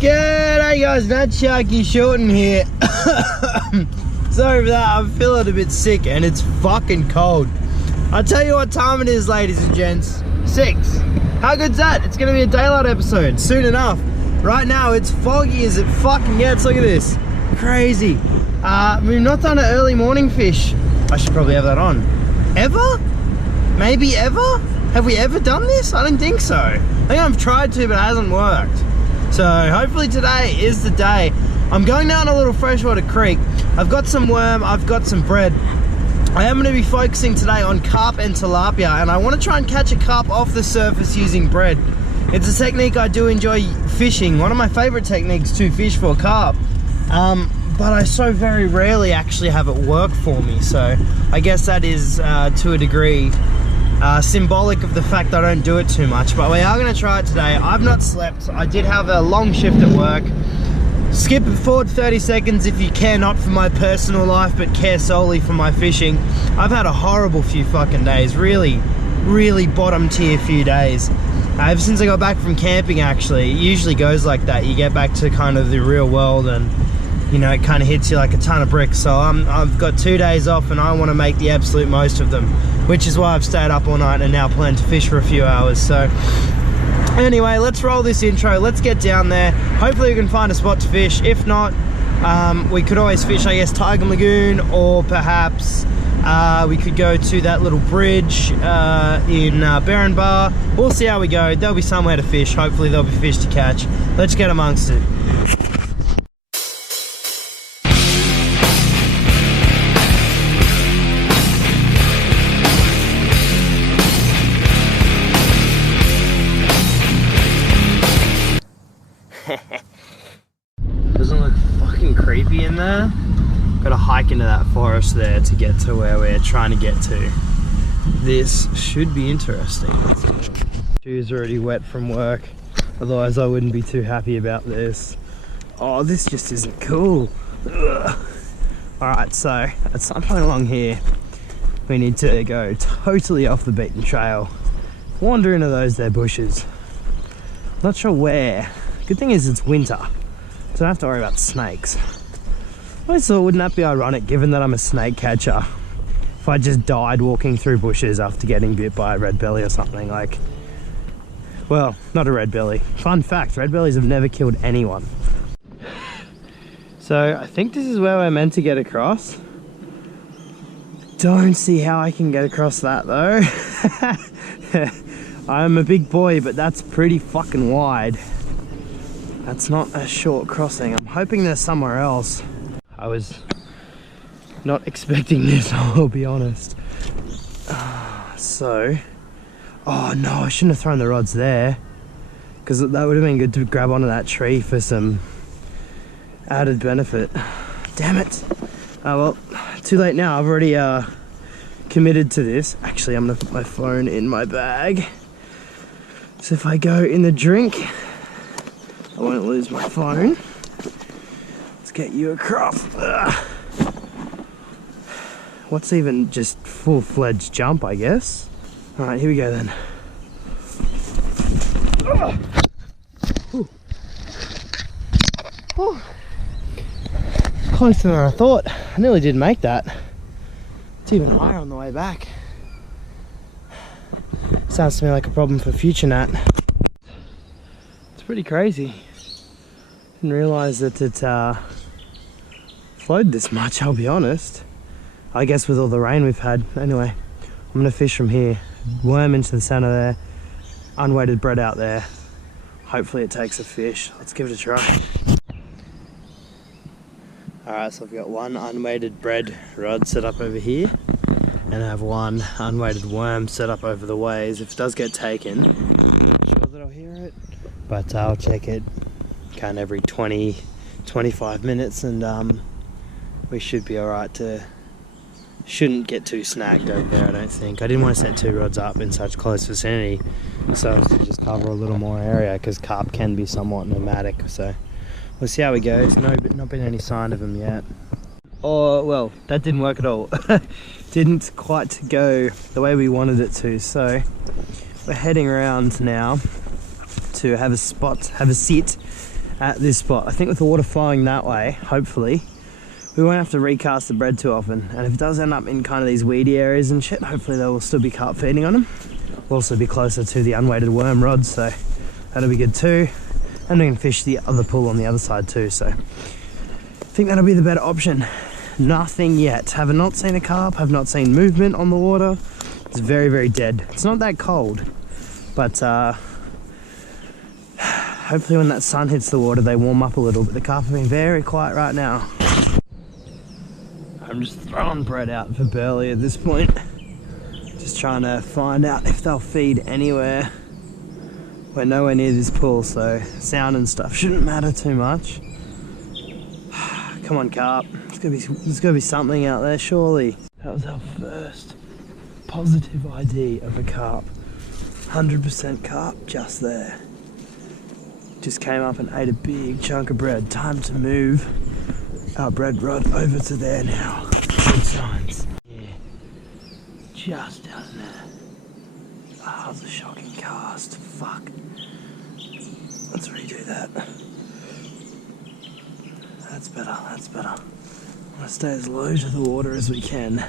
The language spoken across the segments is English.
G'day guys, Nat Sharky Shorten here. Sorry for that, I'm feeling a bit sick and it's fucking cold. I'll tell you what time it is, ladies and gents. 6. How good's that? It's gonna be a daylight episode soon enough. Right now it's foggy as it fucking gets. Look at this. Crazy. We've not done an early morning fish. I should probably have that on. Ever? Maybe ever? Have we ever done this? I don't think so. I think I've tried to, but it hasn't worked. So hopefully today is the day. I'm going down a little freshwater creek. I've got some worm, I've got some bread. I am going to be focusing today on carp and tilapia, and I want to try and catch a carp off the surface using bread. It's a technique I do enjoy fishing, one of my favorite techniques to fish for carp. But I so very rarely actually have it work for me, so I guess that is to a degree symbolic of the fact that I don't do it too much. But we are going to try it today. I've not slept. I did have a long shift at work. Skip forward 30 seconds if you care not for my personal life but care solely for my fishing. I've had a horrible few fucking days, really bottom tier few days. Ever since I got back from camping, actually. It usually goes like that. You get back to kind of the real world and you know, it kind of hits you like a ton of bricks. So I've got 2 days off and I want to make the absolute most of them, which is why I've stayed up all night and now plan to fish for a few hours. So anyway, let's roll this intro. Let's get down there. Hopefully we can find a spot to fish. If not, we could always fish, I guess, Tiger Lagoon, or perhaps we could go to that little bridge in Barren Bar. We'll see how we go. There'll be somewhere to fish. Hopefully there'll be fish to catch. Let's get amongst it. Doesn't look fucking creepy in there. Gotta hike into that forest there to get to where we're trying to get to. This should be interesting. Shoes are already wet from work, otherwise I wouldn't be too happy about this. Oh, this just isn't cool. Alright, so at some point along here we need to go totally off the beaten trail, wander into those there bushes. Not sure where. Good thing is it's winter, so I don't have to worry about snakes. I always thought, wouldn't that be ironic, given that I'm a snake catcher, if I just died walking through bushes after getting bit by a red belly or something? Like, well, not a red belly. Fun fact, red bellies have never killed anyone. So I think this is where we're meant to get across. Don't see how I can get across that though. I'm a big boy, but that's pretty fucking wide. That's not a short crossing. I'm hoping there's somewhere else. I was not expecting this, I'll be honest. So, oh no, I shouldn't have thrown the rods there, because that would have been good to grab onto that tree for some added benefit. Damn it. Oh well, too late now. I've already committed to this. Actually, I'm gonna put my phone in my bag, so if I go in the drink, I won't lose my phone. Let's get you across. Ugh. What's even just full-fledged jump, I guess? Alright, here we go then. Closer than I thought. I nearly did make that. It's even higher on the way back. Sounds to me like a problem for future Nat. It's pretty crazy. Didn't realise that it flowed this much, I'll be honest. I guess with all the rain we've had. Anyway, I'm gonna fish from here. Worm into the centre there. Unweighted bread out there. Hopefully it takes a fish. Let's give it a try. Alright, so I've got one unweighted bread rod set up over here, and I have one unweighted worm set up over the ways. If it does get taken, I'm not sure that I'll hear it, but I'll check it kind of every 20-25 minutes, and we should be alright to... Shouldn't get too snagged over there, I don't think. I didn't want to set 2 rods up in such close vicinity, so to just cover a little more area, because carp can be somewhat nomadic, so we'll see how it goes. Not been any sign of them yet. Oh, well, that didn't work at all. Didn't quite go the way we wanted it to, so we're heading around now to have a spot, have a sit at this spot. I think with the water flowing that way, hopefully, we won't have to recast the bread too often. And if it does end up in kind of these weedy areas and shit, hopefully there will still be carp feeding on them. We'll also be closer to the unweighted worm rods, so that'll be good too. And we can fish the other pool on the other side too, so I think that'll be the better option. Nothing yet. Have not seen a carp, have not seen movement on the water. It's very, very dead. It's not that cold, but hopefully when that sun hits the water, they warm up a little, but the carp have been very quiet right now. I'm just throwing bread out for Burley at this point. Just trying to find out if they'll feed anywhere. We're nowhere near this pool, so sound and stuff shouldn't matter too much. Come on, carp. There's gotta be something out there, surely. That was our first positive ID of a carp. 100% carp just there. Just came up and ate a big chunk of bread. Time to move our bread rod over to there now. Good signs. Yeah. Just down there. Ah, oh, it was a shocking cast. Fuck. Let's redo that. That's better, that's better. I want to stay as low to the water as we can.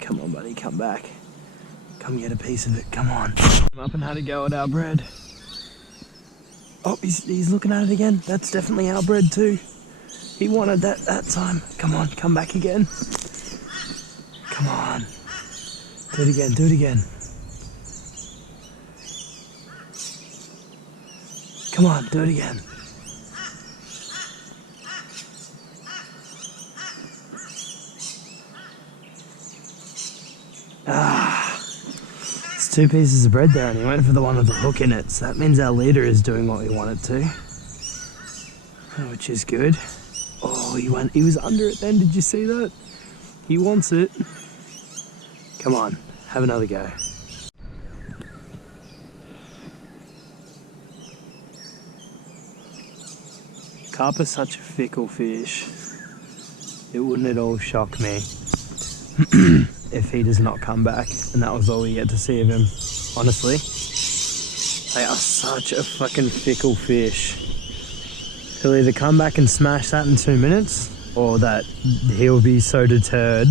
Come on, buddy, come back. Come get a piece of it, come on. I'm up and had a go at our bread. Oh, he's looking at it again. That's definitely our bread too. He wanted that time. Come on, come back again. Come on. Do it again, do it again. Come on, do it again. Ah, it's 2 pieces of bread there and he went for the one with the hook in it, so that means our leader is doing what we want it to, which is good. Oh, he was under it then, did you see that? He wants it. Come on, have another go. Carp is such a fickle fish. It wouldn't at all shock me if he does not come back and that was all we get to see of him. Honestly, they are such a fucking fickle fish. He'll either come back and smash that in 2 minutes, or that he'll be so deterred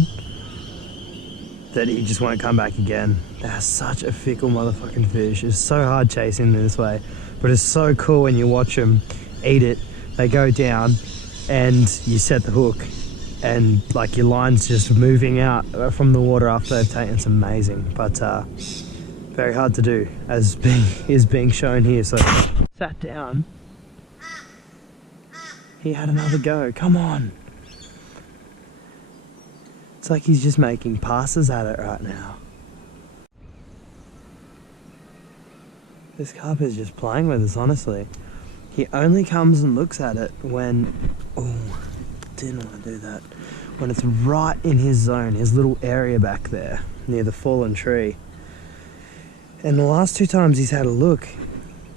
that he just won't come back again. They're such a fickle motherfucking fish. It's so hard chasing them this way, but it's so cool when you watch them eat it. They go down and you set the hook and like your line's just moving out from the water after they've taken. It's amazing, but very hard to do, as is being shown here. So sat down, he had another go. Come on. It's like he's just making passes at it right now. This carp is just playing with us, honestly. He only comes and looks at it when, oh, didn't want to do that, when it's right in his zone, his little area back there near the fallen tree. And the last 2 times he's had a look,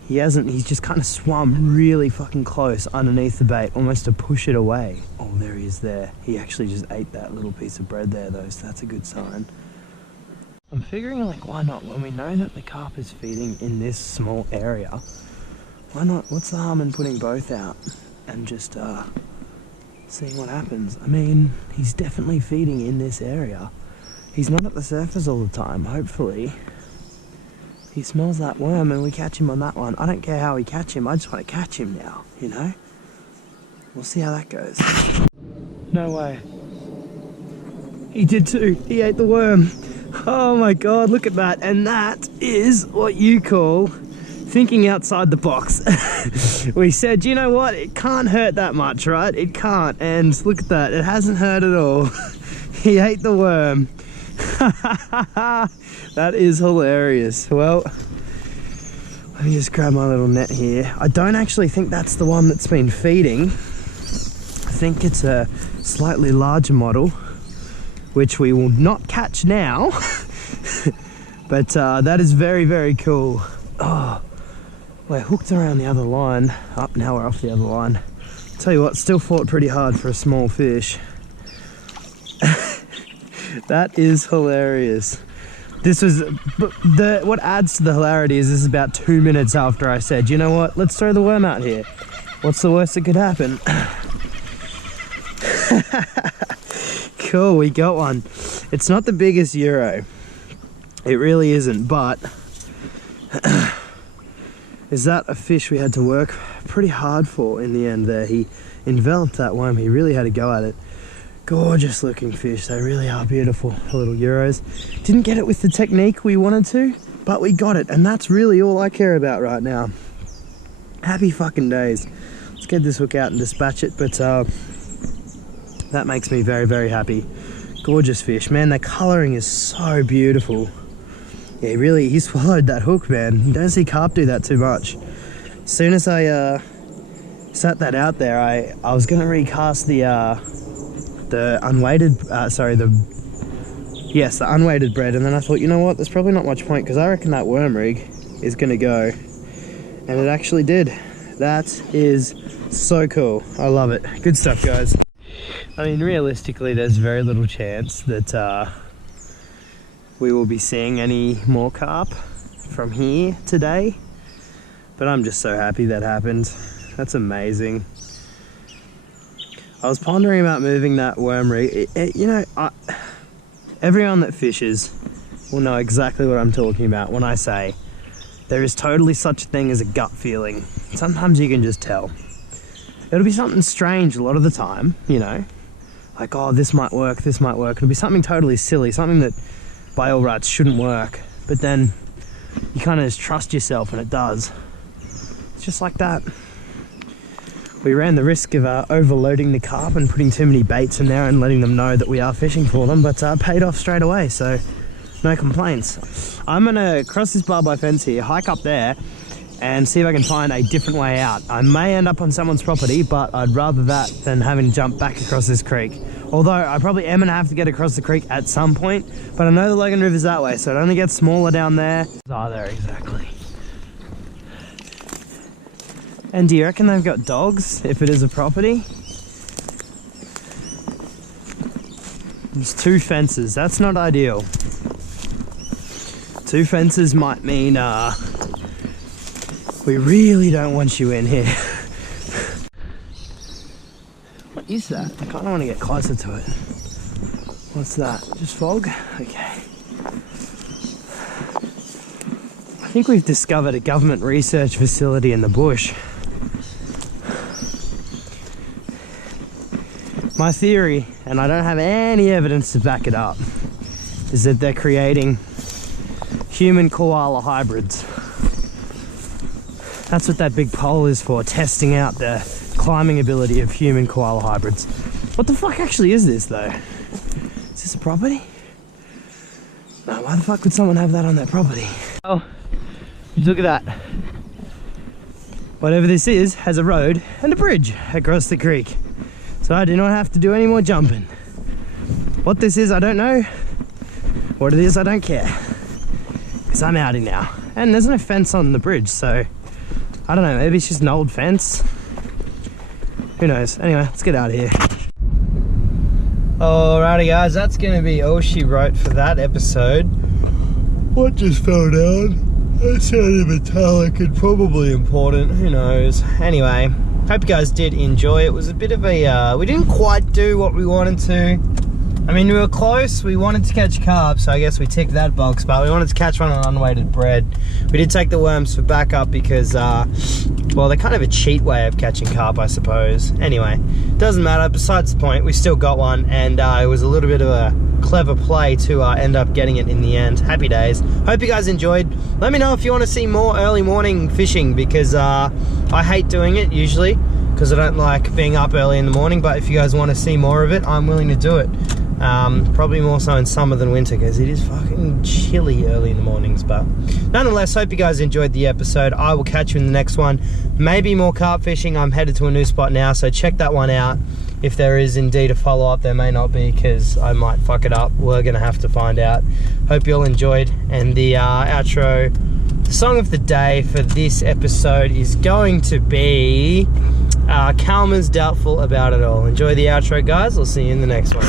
he's just kind of swum really fucking close underneath the bait, almost to push it away. Oh, there he is there. He actually just ate that little piece of bread there though, so that's a good sign. I'm figuring, like, why not? When we know that the carp is feeding in this small area, why not? What's the harm in putting both out and just seeing what happens? I mean, he's definitely feeding in this area. He's not at the surface all the time, hopefully. He smells that worm and we catch him on that one. I don't care how we catch him, I just want to catch him now, you know? We'll see how that goes. No way. He did too. He ate the worm. Oh my god, look at that. And that is what you call thinking outside the box. We said, you know what, it can't hurt that much, right? It can't. And look at that, it hasn't hurt at all. He ate the worm. That is hilarious. Well, let me just grab my little net here. I don't actually think that's the one that's been feeding. I think it's a slightly larger model, which we will not catch now. But that is very, very cool. Oh, we're hooked around the other line. Up, now we're off the other line. Tell you what, still fought pretty hard for a small fish. That is hilarious. This was what adds to the hilarity is this is about 2 minutes after I said, you know what, let's throw the worm out here. What's the worst that could happen? Cool, we got one. It's not the biggest Euro. It really isn't, but is that a fish we had to work pretty hard for in the end there. He enveloped that worm, he really had to go at it. Gorgeous looking fish, they really are beautiful, little Euros. Didn't get it with the technique we wanted to, but we got it, and that's really all I care about right now. Happy fucking days. Let's get this hook out and dispatch it, but that makes me very, very happy. Gorgeous fish, man, the colouring is so beautiful. Yeah, he swallowed that hook, man. You don't see carp do that too much. As soon as I sat that out there, I was gonna recast the unweighted, the unweighted bread, and then I thought, you know what, there's probably not much point, because I reckon that worm rig is gonna go, and it actually did. That is so cool. I love it. Good stuff, guys. I mean, realistically, there's very little chance that we will be seeing any more carp from here today, but I'm just so happy that happened. That's amazing. I was pondering about moving that worm rig. You know, everyone that fishes will know exactly what I'm talking about when I say there is totally such a thing as a gut feeling. Sometimes you can just tell. It'll be something strange a lot of the time, you know, like, oh, this might work, this might work. It'll be something totally silly, something that by all rights shouldn't work, but then you kind of just trust yourself and it does. It's just like that. We ran the risk of overloading the carp and putting too many baits in there and letting them know that we are fishing for them, but paid off straight away, so no complaints. I'm gonna cross this barbed wire fence here, hike up there, and see if I can find a different way out. I may end up on someone's property, but I'd rather that than having to jump back across this creek. Although I probably am gonna have to get across the creek at some point, but I know the Logan River's that way, so it only gets smaller down there. Oh, there, exactly. And do you reckon they've got dogs, if it is a property? There's 2 fences, that's not ideal. 2 fences might mean, we really don't want you in here. What is that? I kind of want to get closer to it. What's that? Just fog? Okay. I think we've discovered a government research facility in the bush. My theory, and I don't have any evidence to back it up, is that they're creating human koala hybrids. That's what that big pole is for, testing out the climbing ability of human koala hybrids. What the fuck actually is this though? Is this a property? No, why the fuck would someone have that on their property? Oh, look at that. Whatever this is has a road and a bridge across the creek. So I do not have to do any more jumping. What this is, I don't know. What it is, I don't care. Because I'm outie now. And there's no fence on the bridge, so I don't know, maybe it's just an old fence. Who knows? Anyway, let's get out of here. Alrighty guys, that's gonna be all she wrote for that episode. What just fell down? That sounded metallic and probably important, who knows. Anyway, hope you guys did enjoy. It was a bit of a, we didn't quite do what we wanted to. I mean, we were close. We wanted to catch carp, so I guess we ticked that box, but we wanted to catch one on unweighted bread. We did take the worms for backup because, well, they're kind of a cheat way of catching carp, I suppose. Anyway, doesn't matter. Besides the point, we still got one, and it was a little bit of a clever play to end up getting it in the end. Happy days. Hope you guys enjoyed. Let me know if you want to see more early morning fishing, because I hate doing it usually, because I don't like being up early in the morning, but if you guys want to see more of it, I'm willing to do it. Probably more so in summer than winter, because it is fucking chilly early in the mornings. But nonetheless, hope you guys enjoyed the episode. I will catch you in the next one. Maybe more carp fishing. I'm headed to a new spot now, so check that one out. If there is indeed a follow-up, there may not be, because I might fuck it up. We're gonna have to find out. Hope you all enjoyed. And the outro, the song of the day for this episode is going to be Kalman's Doubtful About It All. Enjoy the outro, guys. I'll see you in the next one.